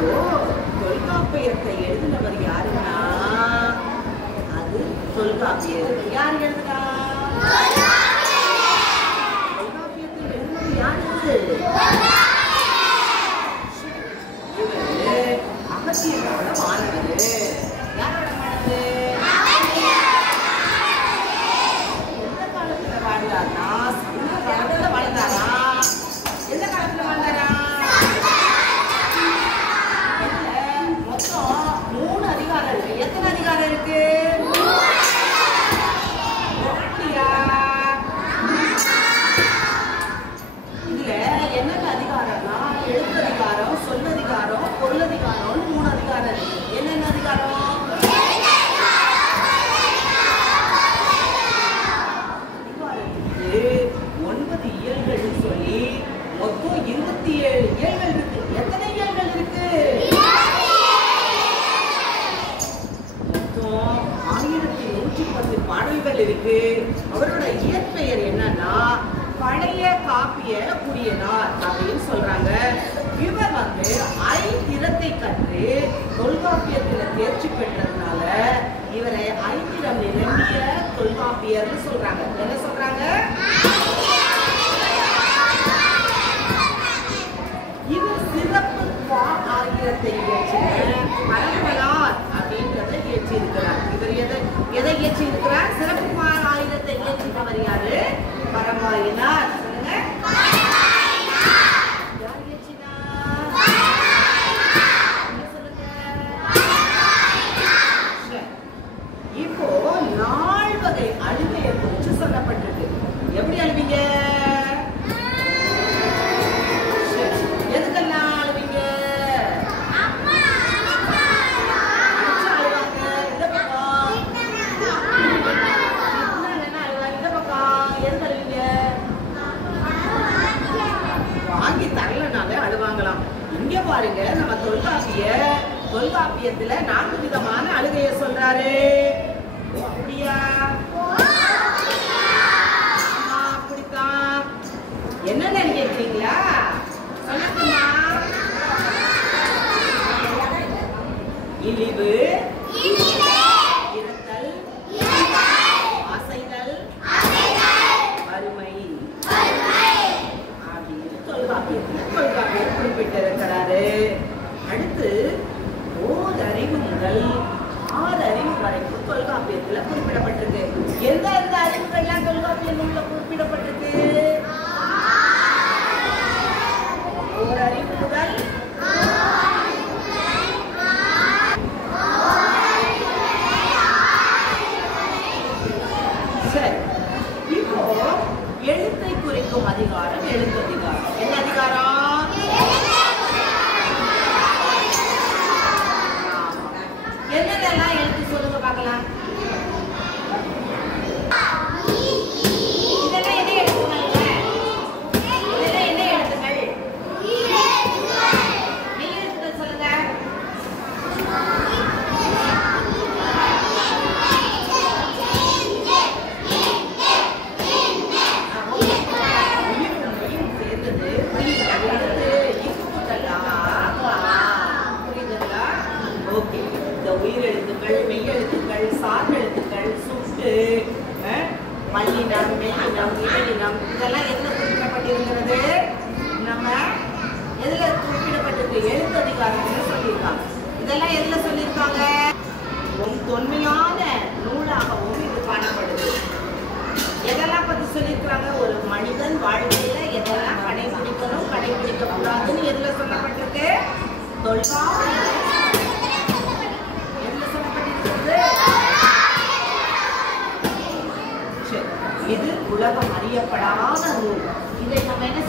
இப்போ தொல்காப்பியத்தை எழுதினவர் யாருன்னா அது தொல்காப்பியர். யார் எழுதுனா? தொல்காப்பியத்தை எழுதினது யாரு? இவர் அகத்தியரோட மாணவர். யாரோட மாணவர்? எந்த காலத்துல வாழ்ந்தாரா? சங்க காலத்துல வாழ்ந்தாரா? எந்த காலத்துல வாழ்ந்தாரா? மொத்தம் 3 அதிகாரம் இருக்கு. எத்தனை அதிகாரம் இருக்கு? இதுல என்னென்ன அதிகாரம்னா எழுத்ததிகாரம், சொல்லதிகாரம், பொருளதிகாரம் 3 அதிகாரம் இருக்கு. என்னென்ன அதிகாரம்? அதிகாரத்துக்கு 9 இயல்கள் சொல்லி மொத்தம் 27 இயல்கள் இருக்கு. எத்தனை இயல்கள் இருக்கு? மொத்தம் 1110 பாடல்கள் இருக்கு. அவரோட இயற்பெயர் என்னன்னா பழைய காப்பிய குடியனார் அப்படின்னு சொல்றாங்க. இவர் ஐந்திரத்தை கற்று தொல்காப்பியத்துல தேர்ச்சி பெற்றதுனால இவரை ஐந்திரம் நிரம்பிய தொல்காப்பியர்னு சொல்றாங்க. என்ன சொல்றாங்க? இவர் சிறப்பு ஆயிரத்தை இயற்றின பரம்பலார் அப்படின்றத இயற்றி இருக்கிறார். இவர் எதை இயற்றி இருக்கிறார்? சிறப்பு ஆயிரத்தை இயற்றினவர் யாரு? பரமாயினார். சொல்லுங்க. யார் இயற்றினா? சொல்லுங்க. இப்போ 4 வகை அழுகையை குறித்து சொல்லப்பட்டிருக்கு. எப்படி அழுவீங்க? எதுக்கெல்லாம் அழுவீங்க? அடிச்சா அழுவாங்க. இந்த பக்கம் அழுவாங்க. இந்த பக்கம் எதுக்கு அழுவீங்க? வாங்கி தரலனாலே அழுவாங்களாம். இங்க பாருங்க, நம்ம தொல்காப்பியத்துல 4 விதமான அழுகையை சொல்றாரு. அப்படியா? அப்படித்தான். என்னன்னு கேட்கிறீங்களா? சொல்லட்டுமா? இழிவு, இரத்தல், அசைதல், வறுமை அப்படின்னு தொல்காப்பியர் குறிப்பிட்டிருக்கிறாரு. அடுத்து ஓரறிவு முதல் 6 அறிவு வரைக்கும் தொல்காப்பியத்துல குறிப்பிடப்பட்டிருக்கு. எந்த அறிவுகள்லாம் தொல்காப்பிய நூல்ல குறிப்பிடப்பட்டிருக்கு? ஓரறிவு முதல் சரி. இப்போ எழுத்தை குறிக்கும் அதிகாரம் எழுத்ததிகாரம். என்ன அதிகாரம்? என்னென்னலாம் எழுத்து சொல்லுங்க பார்க்கலாம். இதெல்லாம் என்ன எழுத்துக்கள்? இதெல்லாம் என்ன எழுத்துக்கள்? மெய் எழுத்துக்கள் சொல்லுங்க. உயிரெழுத்துக்கள், மெய்யெழுத்துக்கள், சார்பெழுத்துக்கள், சுட்டு, மல்லினம், மெல்லினம், இடையினம் இதெல்லாம் எதுல குறிப்பிடப்பட்டிருக்கிறது? நம்ம எதுல குறிப்பிடப்பட்டிருக்கு? எழுத்ததிகாரத்துல சொல்லியிருக்காங்க. இதெல்லாம் எதுல சொல்லியிருக்காங்க? தொன்மையான நூலாகவும் இது காணப்படுது. எதெல்லாம் பத்தி சொல்லியிருக்காங்க? ஒரு மனிதன் வாழ்க்கையில எதெல்லாம் கடைபிடிக்கணும், கடைபிடிக்க கூடாதுன்னு எதுல சொல்லப்பட்டிருக்கு? தொல்காப்பியம். இது உலகம் அறியப்படாத நூல். இதை நம்ம என்ன